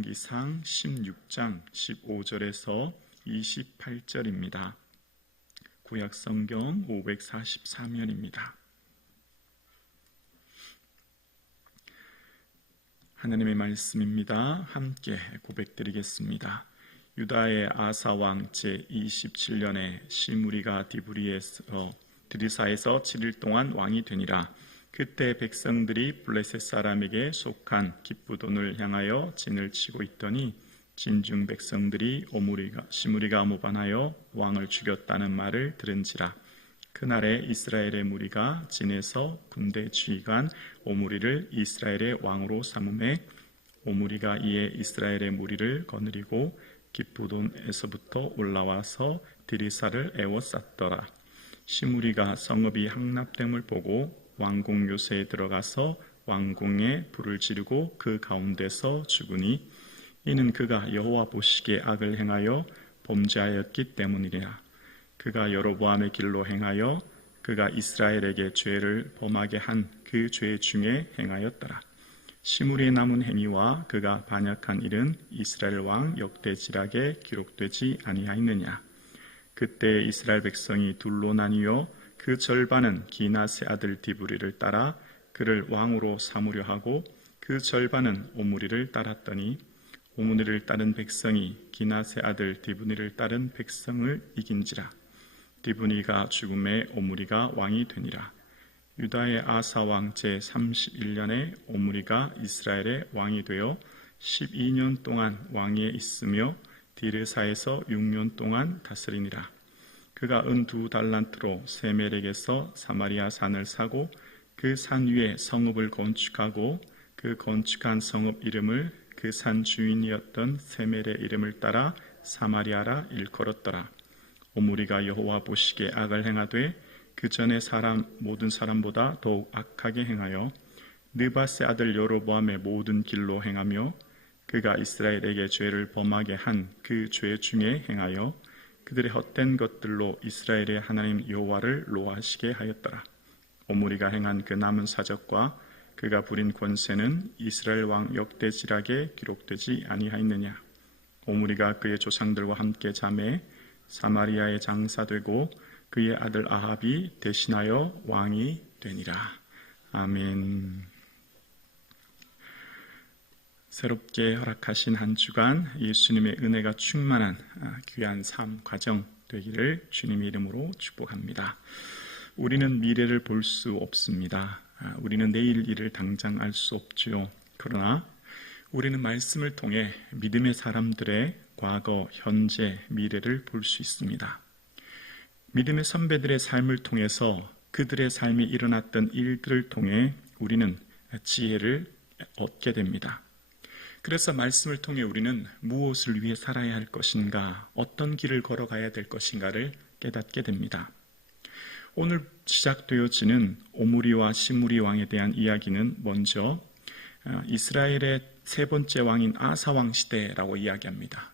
열왕기상 16장 15절에서 28절입니다. 구약성경 544면입니다. 하나님의 말씀입니다. 함께 고백드리겠습니다. 유다의 아사왕 제27년에 시므리가 드리사에서 7일 동안 왕이 되니라. 그때 백성들이 블레셋 사람에게 속한 기브돈을 향하여 진을 치고 있더니 진중 백성들이 시므리가 모반하여 왕을 죽였다는 말을 들은지라. 그날에 이스라엘의 무리가 진에서 군대 지휘관 오므리를 이스라엘의 왕으로 삼음에 오므리가 이에 이스라엘의 무리를 거느리고 기브돈에서부터 올라와서 드리사를 에워쌌더라. 시므리가 성읍이 함락됨을 보고 왕궁 요새에 들어가서 왕궁에 불을 지르고 그 가운데서 죽으니 이는 그가 여호와 보시기에 악을 행하여 범죄하였기 때문이라. 그가 여로보암의 길로 행하여 그가 이스라엘에게 죄를 범하게 한 그 죄 중에 행하였더라. 시므리의 남은 행위와 그가 반역한 일은 이스라엘 왕 역대지락에 기록되지 아니하였느냐. 그때 이스라엘 백성이 둘로 나뉘어 그 절반은 기낫의 아들 디브리를 따라 그를 왕으로 삼으려 하고 그 절반은 오므리를 따랐더니 오므리를 따른 백성이 기낫의 아들 디브니를 따른 백성을 이긴지라. 디브니가 죽음에 오므리가 왕이 되니라. 유다의 아사왕 제31년에 오므리가 이스라엘의 왕이 되어 12년 동안 왕위에 있으며 디르사에서 6년 동안 다스리니라. 그가 은 2달란트로 세멜에게서 사마리아 산을 사고 그 산 위에 성읍을 건축하고 그 건축한 성읍 이름을 그 산 주인이었던 세멜의 이름을 따라 사마리아라 일컬었더라. 오므리가 여호와 보시기에 악을 행하되 그 전에 모든 사람보다 더욱 악하게 행하여 느밧의 아들 여로보암의 모든 길로 행하며 그가 이스라엘에게 죄를 범하게 한 그 죄 중에 행하여 그들의 헛된 것들로 이스라엘의 하나님 여호와를 노하시게 하였더라. 오므리가 행한 그 남은 사적과 그가 부린 권세는 이스라엘 왕 역대지락에 기록되지 아니하였느냐. 오므리가 그의 조상들과 함께 잠에 사마리아에 장사되고 그의 아들 아합이 대신하여 왕이 되니라. 아멘. 새롭게 허락하신 한 주간 예수님의 은혜가 충만한 귀한 삶 과정 되기를 주님의 이름으로 축복합니다. 우리는 미래를 볼 수 없습니다. 우리는 내일 일을 당장 알 수 없지요. 그러나 우리는 말씀을 통해 믿음의 사람들의 과거, 현재, 미래를 볼 수 있습니다. 믿음의 선배들의 삶을 통해서 그들의 삶에 일어났던 일들을 통해 우리는 지혜를 얻게 됩니다. 그래서 말씀을 통해 우리는 무엇을 위해 살아야 할 것인가, 어떤 길을 걸어가야 될 것인가를 깨닫게 됩니다. 오늘 시작되어지는 오므리와 시므리 왕에 대한 이야기는 먼저 이스라엘의 세 번째 왕인 아사 왕 시대라고 이야기합니다.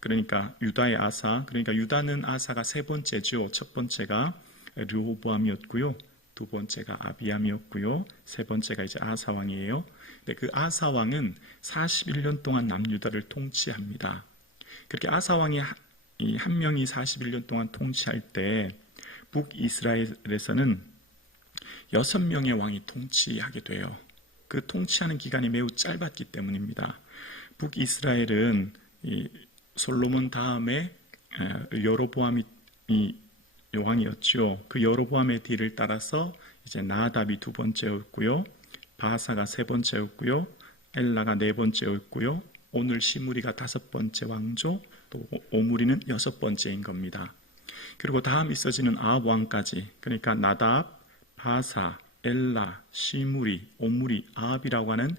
그러니까 유다의 아사, 그러니까 유다는 아사가 세 번째죠. 첫 번째가 르호보암이었고요. 두 번째가 아비암이었고요. 세 번째가 이제 아사 왕이에요. 근데 그 아사 왕은 41년 동안 남유다를 통치합니다. 그렇게 아사 왕이 한 명이 41년 동안 통치할 때 북이스라엘에서는 6명의 왕이 통치하게 돼요. 그 통치하는 기간이 매우 짧았기 때문입니다. 북이스라엘은 솔로몬 다음에 여로보암이 왕이었죠. 그 여로보암의 뒤를 따라서 이제 나답이 두 번째였고요. 바사가 세 번째였고요. 엘라가 네 번째였고요. 오늘 시므리가 다섯 번째 왕조, 또 오므리는 여섯 번째인 겁니다. 그리고 다음 있어지는 아합 왕까지, 그러니까 나답, 바사, 엘라, 시므리, 오므리, 아합이라고 하는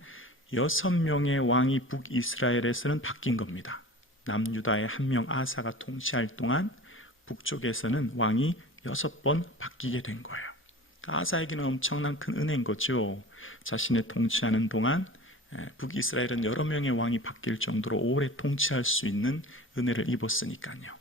6명의 왕이 북이스라엘에서는 바뀐 겁니다. 남유다의 한 명 아사가 통치할 동안 북쪽에서는 왕이 6번 바뀌게 된 거예요. 아사에게는 엄청난 큰 은혜인 거죠. 자신의 통치하는 동안 북이스라엘은 여러 명의 왕이 바뀔 정도로 오래 통치할 수 있는 은혜를 입었으니까요.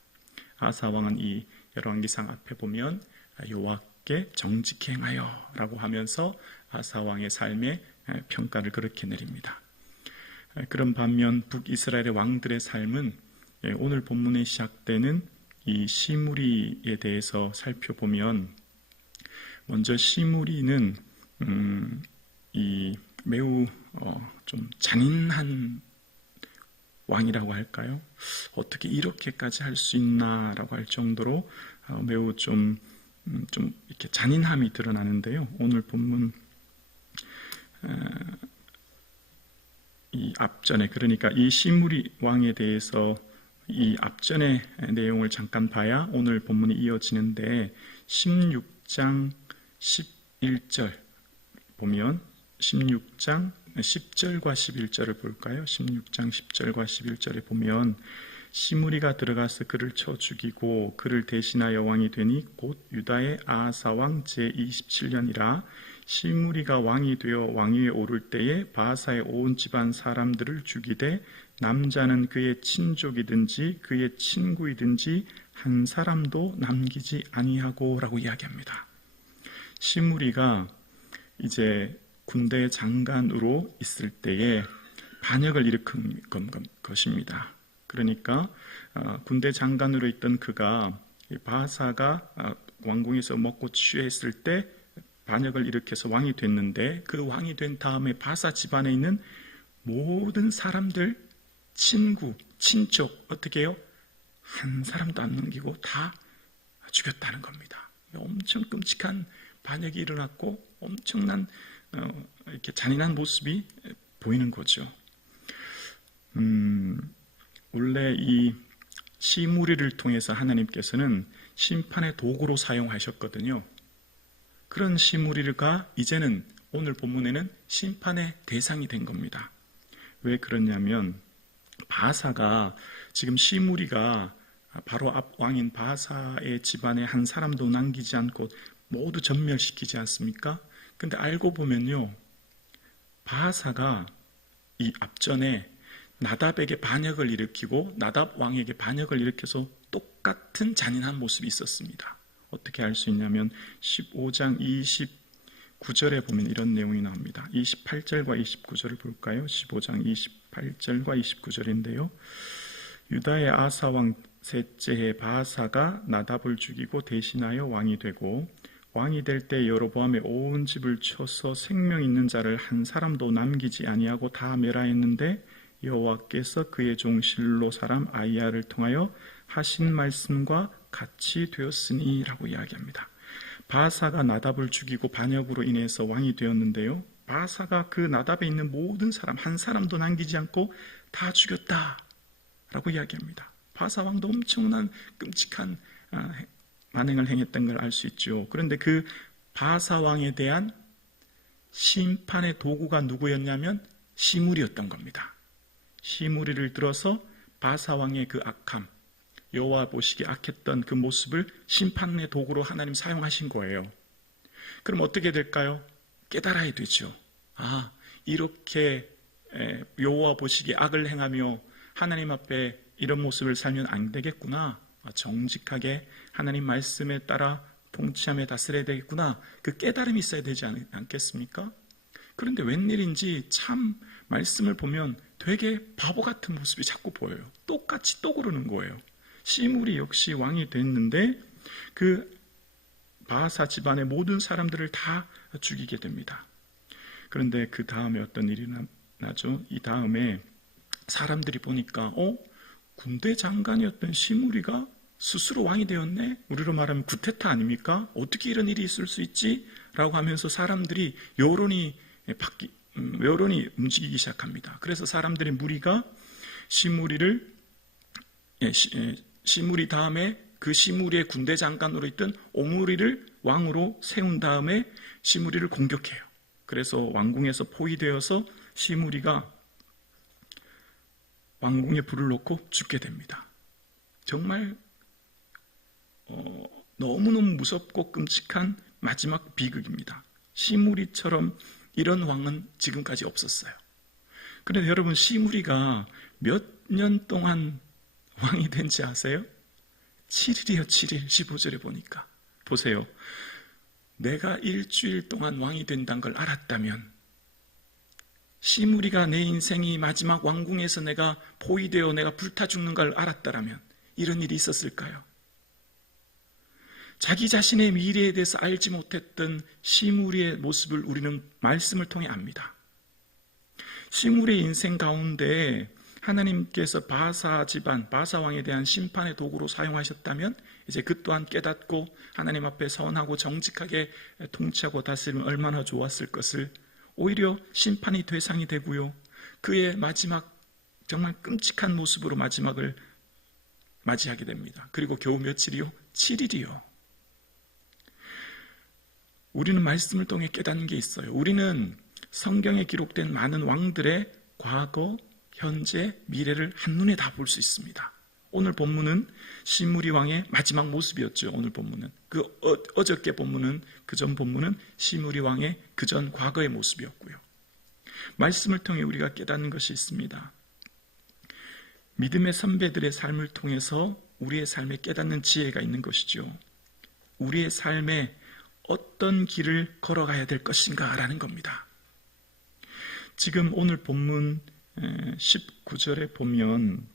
아사 왕은 이 열왕기상 앞에 보면 여호와께 정직히 행하여 라고 하면서 아사 왕의 삶의 평가를 그렇게 내립니다. 그런 반면 북이스라엘의 왕들의 삶은 오늘 본문에 시작되는 이 시므리에 대해서 살펴보면 먼저 시므리는 이 매우 좀 잔인한 왕이라고 할까요? 어떻게 이렇게까지 할 수 있나라고 할 정도로 매우 좀 이렇게 잔인함이 드러나는데요. 오늘 본문 이 앞전에, 그러니까 이 시므리 왕에 대해서 이 앞전의 내용을 잠깐 봐야 오늘 본문이 이어지는데 16장 11절 보면 16장 10절과 11절을 볼까요? 16장 10절과 11절에 보면 시므리가 들어가서 그를 쳐 죽이고 그를 대신하여 왕이 되니 곧 유다의 아하사 왕 제27년이라. 시므리가 왕이 되어 왕위에 오를 때에 바하사의 온 집안 사람들을 죽이되 남자는 그의 친족이든지 그의 친구이든지 한 사람도 남기지 아니하고 라고 이야기합니다. 시므리가 이제 군대 장관으로 있을 때에 반역을 일으킨 것입니다. 그러니까 군대 장관으로 있던 그가 바하사가 왕궁에서 먹고 취했을 때 반역을 일으켜서 왕이 됐는데 그 왕이 된 다음에 바하사 집안에 있는 모든 사람들, 친구, 친족 어떻게 해요? 한 사람도 안 남기고 다 죽였다는 겁니다. 엄청 끔찍한 반역이 일어났고 엄청난 이렇게 잔인한 모습이 보이는 거죠. 원래 이 시므리를 통해서 하나님께서는 심판의 도구로 사용하셨거든요. 그런 시므리가 이제는 오늘 본문에는 심판의 대상이 된 겁니다. 왜 그러냐면 바하사가 지금 시므리가 바로 앞 왕인 바하사의 집안에 한 사람도 남기지 않고 모두 전멸시키지 않습니까? 근데 알고 보면요, 바하사가 이 앞전에 나답에게 반역을 일으키고 나답 왕에게 반역을 일으켜서 똑같은 잔인한 모습이 있었습니다. 어떻게 알 수 있냐면 15장 29절에 보면 이런 내용이 나옵니다. 28절과 29절을 볼까요? 15장 28절과 29절인데요. 유다의 아사 왕 셋째 해 바하사가 나답을 죽이고 대신하여 왕이 되고 왕이 될 때 여로보암의 온 집을 쳐서 생명 있는 자를 한 사람도 남기지 아니하고 다 멸하였는데 여호와께서 그의 종 실로 사람 아이야를 통하여 하신 말씀과 같이 되었으니 라고 이야기합니다. 바하사가 나답을 죽이고 반역으로 인해서 왕이 되었는데요, 바하사가 그 나답에 있는 모든 사람 한 사람도 남기지 않고 다 죽였다 라고 이야기합니다. 바하사 왕도 엄청난 끔찍한 만행을 행했던 걸 알 수 있죠. 그런데 그 바하사 왕에 대한 심판의 도구가 누구였냐면 시므리였던 겁니다. 시므리를 들어서 바하사 왕의 그 악함, 여호와 보시기에 악했던 그 모습을 심판의 도구로 하나님 사용하신 거예요. 그럼 어떻게 될까요? 깨달아야 되죠. 이렇게 여호와 보시기에 악을 행하며 하나님 앞에 이런 모습을 살면 안 되겠구나. 정직하게 하나님 말씀에 따라 통치하며 다스려야 되겠구나. 그 깨달음이 있어야 되지 않겠습니까? 그런데 웬일인지 참 말씀을 보면 되게 바보 같은 모습이 자꾸 보여요. 똑같이 또 그러는 거예요. 시므리 역시 왕이 됐는데 그 바하사 집안의 모든 사람들을 다 죽이게 됩니다. 그런데 그 다음에 어떤 일이 나죠? 이 다음에 사람들이 보니까 군대 장관이었던 시므리가 스스로 왕이 되었네? 우리로 말하면 구테타 아닙니까? 어떻게 이런 일이 있을 수 있지? 라고 하면서 사람들이 여론이 움직이기 시작합니다. 그래서 사람들의 무리가 시므리 다음에 그 시므리의 군대 장관으로 있던 오므리를 왕으로 세운 다음에 시므리를 공격해요. 그래서 왕궁에서 포위되어서 시므리가 왕궁에 불을 놓고 죽게 됩니다. 정말 너무너무 무섭고 끔찍한 마지막 비극입니다. 시므리처럼 이런 왕은 지금까지 없었어요. 그런데 여러분, 시므리가 몇 년 동안 왕이 된지 아세요? 7일이요, 7일. 15절에 보니까. 보세요. 내가 일주일 동안 왕이 된다는 걸 알았다면 시므리가 내 인생이 마지막 왕궁에서 내가 포위되어 내가 불타 죽는 걸 알았다라면 이런 일이 있었을까요? 자기 자신의 미래에 대해서 알지 못했던 시므리의 모습을 우리는 말씀을 통해 압니다. 시므리의 인생 가운데 하나님께서 바사 집안, 바사 왕에 대한 심판의 도구로 사용하셨다면 이제 그 또한 깨닫고 하나님 앞에 선하고 정직하게 통치하고 다스리면 얼마나 좋았을 것을 오히려 심판이 대상이 되고요. 그의 마지막 정말 끔찍한 모습으로 마지막을 맞이하게 됩니다. 그리고 겨우 며칠이요? 7일이요. 우리는 말씀을 통해 깨닫는 게 있어요. 우리는 성경에 기록된 많은 왕들의 과거, 현재, 미래를 한눈에 다 볼 수 있습니다. 오늘 본문은 시므리 왕의 마지막 모습이었죠. 오늘 본문은 어저께 본문은 그전 본문은 시므리 왕의 그전 과거의 모습이었고요. 말씀을 통해 우리가 깨닫는 것이 있습니다. 믿음의 선배들의 삶을 통해서 우리의 삶에 깨닫는 지혜가 있는 것이죠. 우리의 삶에 어떤 길을 걸어가야 될 것인가라는 겁니다. 지금 오늘 본문 19절에 보면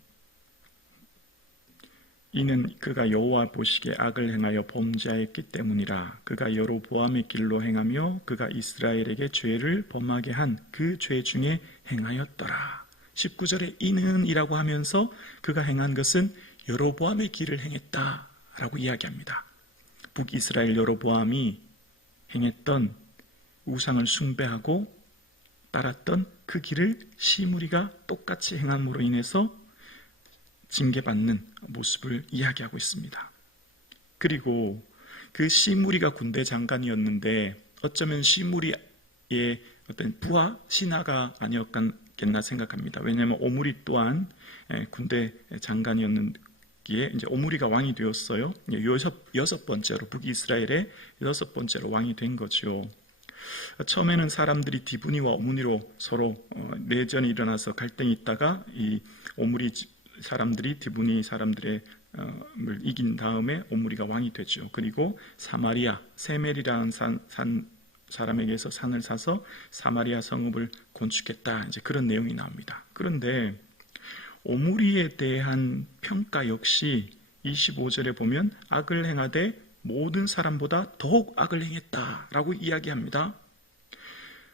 이는 그가 여호와 보시기에 악을 행하여 범죄하였기 때문이라. 그가 여로보암의 길로 행하며 그가 이스라엘에게 죄를 범하게 한 그 죄 중에 행하였더라. 19절에 이는 이라고 하면서 그가 행한 것은 여로보암의 길을 행했다라고 이야기합니다. 북이스라엘 여로보암이 행했던 우상을 숭배하고 따랐던 그 길을 시므리가 똑같이 행함으로 인해서 징계받는 모습을 이야기하고 있습니다. 그리고 그 시므리가 군대 장관이었는데 어쩌면 시므리의 어떤 부하 신하가 아니었겠나 생각합니다. 왜냐하면 오므리 또한 군대 장관이었기에 이제 오므리가 왕이 되었어요. 여섯 번째로 북이스라엘의 6번째로 왕이 된 거죠. 처음에는 사람들이 디브니와 오므니로 서로 내전이 일어나서 갈등이 있다가 이 오므리 사람들이 디브니 사람들을 이긴 다음에 오므리가 왕이 되죠. 그리고 사마리아, 세멜이라는 사람에게서 산을 사서 사마리아 성읍을 건축했다. 이제 그런 내용이 나옵니다. 그런데 오므리에 대한 평가 역시 25절에 보면 악을 행하되 모든 사람보다 더욱 악을 행했다라고 이야기합니다.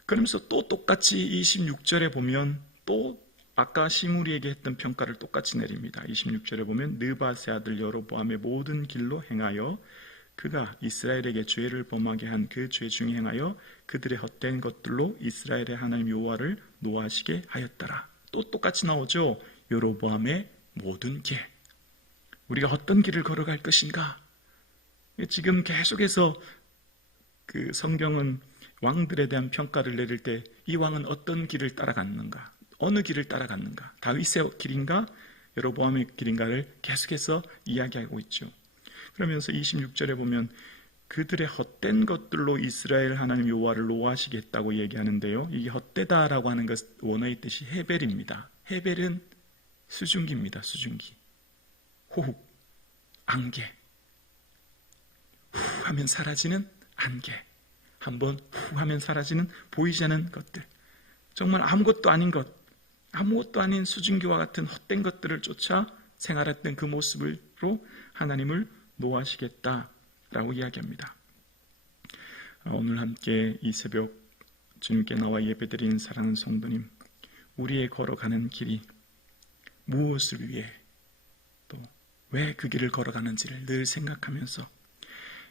그러면서 또 똑같이 26절에 보면 또 아까 시므리에게 했던 평가를 똑같이 내립니다. 26절에 보면 느밧의 아들 여로보암의 모든 길로 행하여 그가 이스라엘에게 죄를 범하게 한 그 죄 중에 행하여 그들의 헛된 것들로 이스라엘의 하나님 여호와를 노하시게 하였더라. 또 똑같이 나오죠. 여로보암의 모든 길. 우리가 어떤 길을 걸어갈 것인가? 지금 계속해서 그 성경은 왕들에 대한 평가를 내릴 때 이 왕은 어떤 길을 따라갔는가? 어느 길을 따라갔는가? 다윗의 길인가? 여로보암의 길인가를 계속해서 이야기하고 있죠. 그러면서 26절에 보면 그들의 헛된 것들로 이스라엘 하나님 여호와를 노하시겠다고 얘기하는데요. 이게 헛되다라고 하는 것 원어의 뜻이 헤벨입니다. 헤벨은 수증기입니다. 수증기. 호흡, 안개. 후 하면 사라지는 안개. 한번 후 하면 사라지는 보이지 않는 것들. 정말 아무것도 아닌 것, 아무것도 아닌 수증기와 같은 헛된 것들을 쫓아 생활했던 그 모습으로 하나님을 노하시겠다라고 이야기합니다. 오늘 함께 이 새벽 주님께 나와 예배드리는 사랑하는 성도님, 우리의 걸어가는 길이 무엇을 위해 또 왜 그 길을 걸어가는지를 늘 생각하면서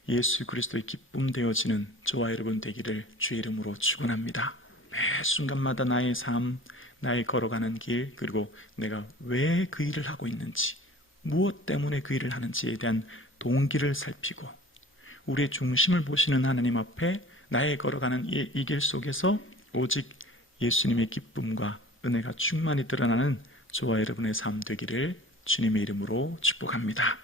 예수 그리스도의 기쁨 되어지는 저와 여러분 되기를 주의 이름으로 축원합니다. 매 순간마다 나의 삶, 나의 걸어가는 길, 그리고 내가 왜 그 일을 하고 있는지, 무엇 때문에 그 일을 하는지에 대한 동기를 살피고 우리의 중심을 보시는 하나님 앞에 나의 걸어가는 이 길 속에서 오직 예수님의 기쁨과 은혜가 충만히 드러나는 저와 여러분의 삶 되기를 주님의 이름으로 축복합니다.